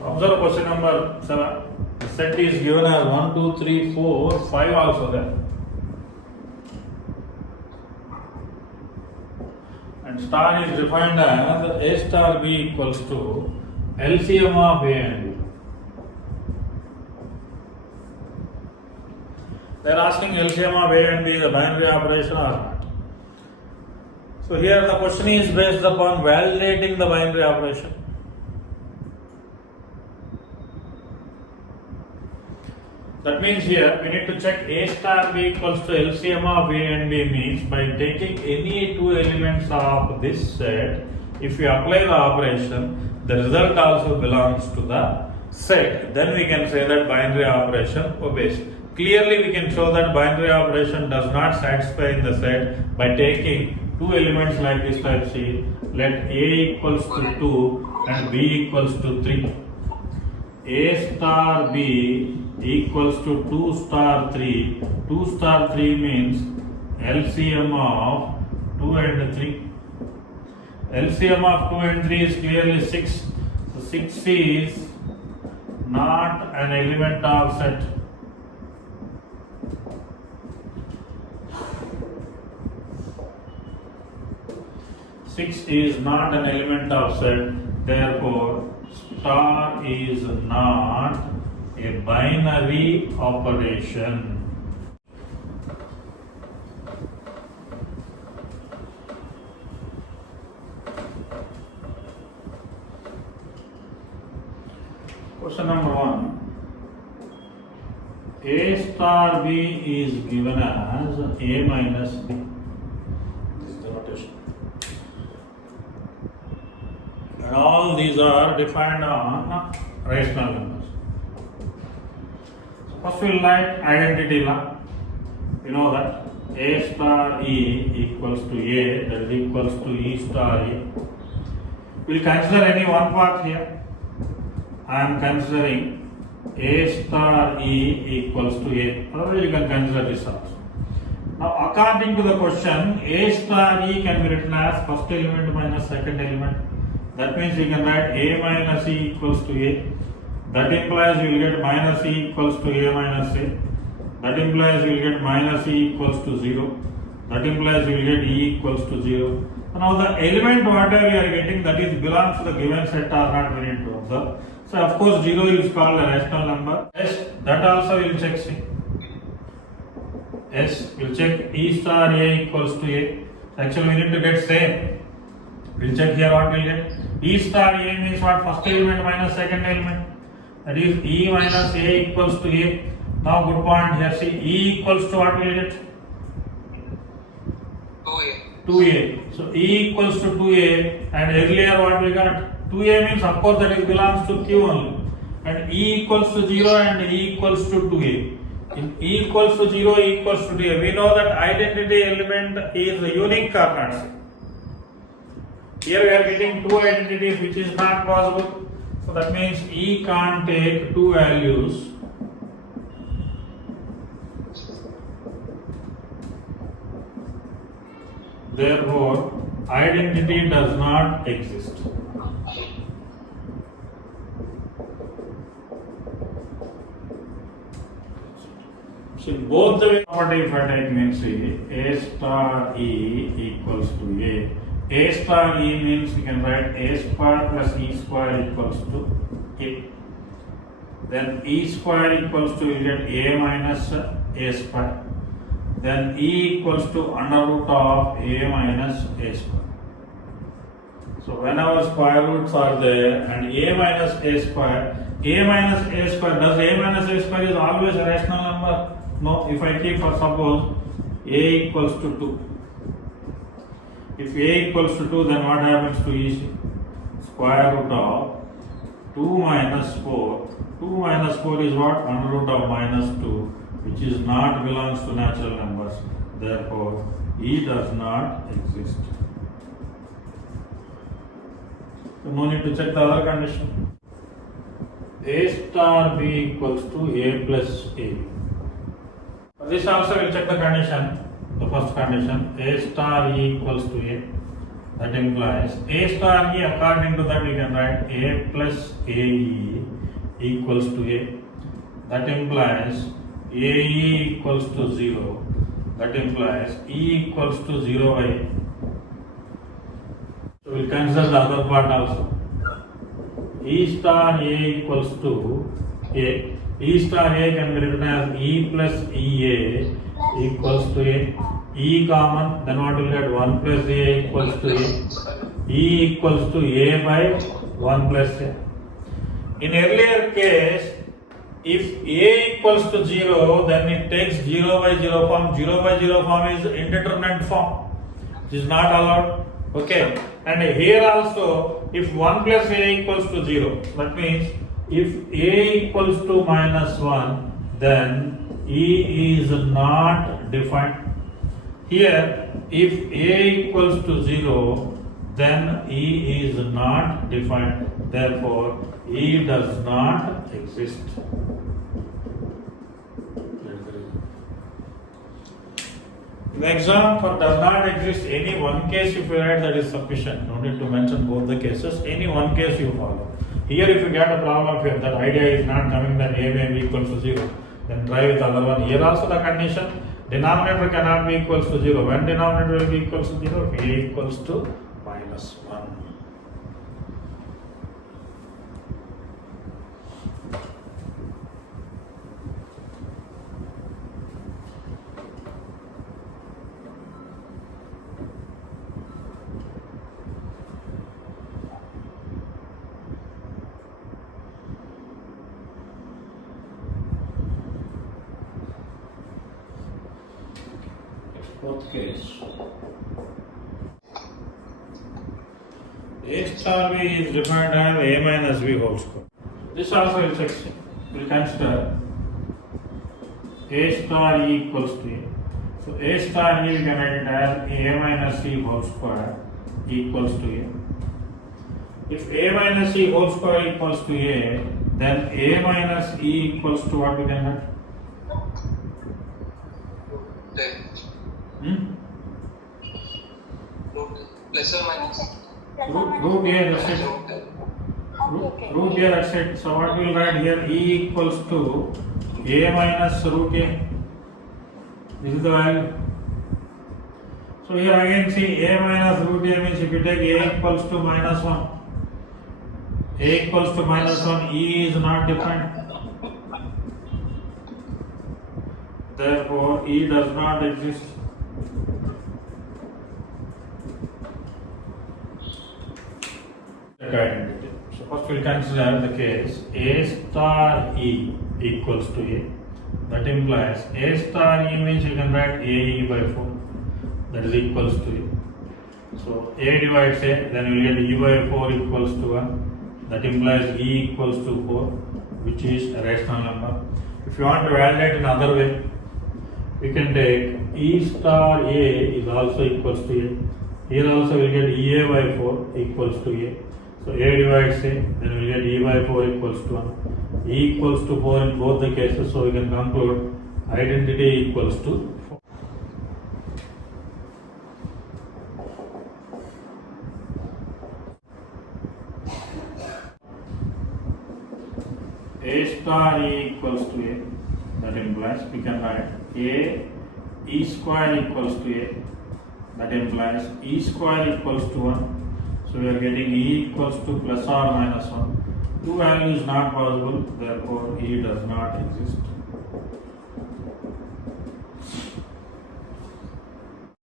Observe question number 7. The set is given as 1, 2, 3, 4, 5 also there. And star is defined as A star B equals to LCM of A and B. They are asking LCM of A and B is a binary operation or not. So here the question is based upon validating the binary operation. That means here we need to check A star B equals to LCM of A and B means by taking any two elements of this set, if we apply the operation, the result also belongs to the set. Then we can say that binary operation obeys. Clearly we can show that binary operation does not satisfy in the set by taking two elements like this type C. Let A equals to 2 and B equals to 3. A star B equals to 2 star 3. 2 star 3 means LCM of 2 and 3. LCM of 2 and 3 is clearly 6. So 6 is not an element of set. Six is not an element of set, therefore star is not a binary operation. Question number 1. A star B is given as A minus B. This is the notation. And all these are defined on rational numbers. So first we will write identity law. We know that A star E equals to A, that is equals to E star E. We will consider any one part here. I am considering A star E equals to A. Otherwise you can consider this also. Now according to the question, A star E can be written as first element minus second element. That means you can write A minus E equals to A. That implies you will get minus E equals to A minus A. That implies you will get minus E equals to 0. That implies you will get E equals to 0. So now the element whatever we are getting, that is belongs to the given set or not, we need to observe. So of course 0 is called a rational number. Yes, that also we will check. See. Yes, we will check E star A equals to A. Actually we need to get same. We will check here what we will get. E star A means what? First element minus second element. That is E minus A equals to A. Now good point here. See, E equals to what we will get? 2A. 2A. So E equals to 2A, and earlier what we got? 2A means of course that it belongs to Q only. And E equals to 0 and E equals to 2A. If E equals to 0, E equals to 2A. We know that identity element is unique or not. Here we are getting two identities which is not possible. So that means E can't take two values. Therefore, identity does not exist. So both the way property if I take means A star E equals to A. A star E means we can write A square plus E square equals to A. Then E square equals to, you get A minus A square. Then E equals to under root of A minus A square. So whenever square roots are there and A minus A square, does A minus A square is always a rational number? No, if I keep for suppose A equals to 2. If A equals to 2, then what happens to E? Square root of 2 minus 4. 2 minus 4 is what? Under root of minus 2, which is not belongs to natural numbers. Therefore, E does not exist. So no need to check the other condition. A star B equals to A plus A. For this also we will check the condition. The first condition, A star E equals to A. That implies A star E, according to that we can write A plus AE equals to A. That implies AE equals to 0. That implies E equals to 0 by A. So we'll consider the other part also. E star A equals to A. E star A can be written as E plus EA equals to A. E common, then what will get? 1 plus A equals to A. E equals to A by 1 plus A. In earlier case, if A equals to 0, then it takes 0 by 0 form. 0 by 0 form is indeterminate form. It is not allowed. Okay. And here also, if 1 plus A equals to 0, that means if A equals to minus 1, then E is not defined. Here, if A equals to 0, then E is not defined. Therefore, E does not exist. In the exam, for does not exist, any one case if you write, that is sufficient. No need to mention both the cases. Any one case you follow. Here, if you get a problem here, that idea is not coming, then A may be equals to 0. Then try with other one. Here also the condition, denominator cannot be equals to 0. When denominator will be equals to 0? If A equals to minus 1. Fourth case. A star B is defined as A minus B whole square. This also will check. We'll consider A star E equals to A. So A star E we can write it as A minus C whole square equals to A. If A minus C whole square equals to A, then A minus E equals to what we can write? Plus or minus? Root here, that's it. Root here, that's it. So what we will write here? E equals to A minus root A. This is the value. So here again see A minus root A means if you take A equals to minus 1. A equals to minus 1, E is not defined. Therefore, E does not exist. Identity. So first we will consider the case A star E equals to A. That implies A star E means you can write AE by 4. That is equals to A. So A divides A, then you will get E by 4 equals to 1. That implies E equals to 4, which is a rational number. If you want to validate in another way, we can take E star A is also equals to A. Here also we will get EA by 4 equals to A. So A divides A, then we will get E by 4 equals to 1. E equals to 4 in both the cases, so we can conclude identity equals to 4. A star E equals to A, that implies we can write A E square equals to A, that implies E square equals to 1. So we are getting E equals to plus or minus 1. Two values not possible, therefore E does not exist.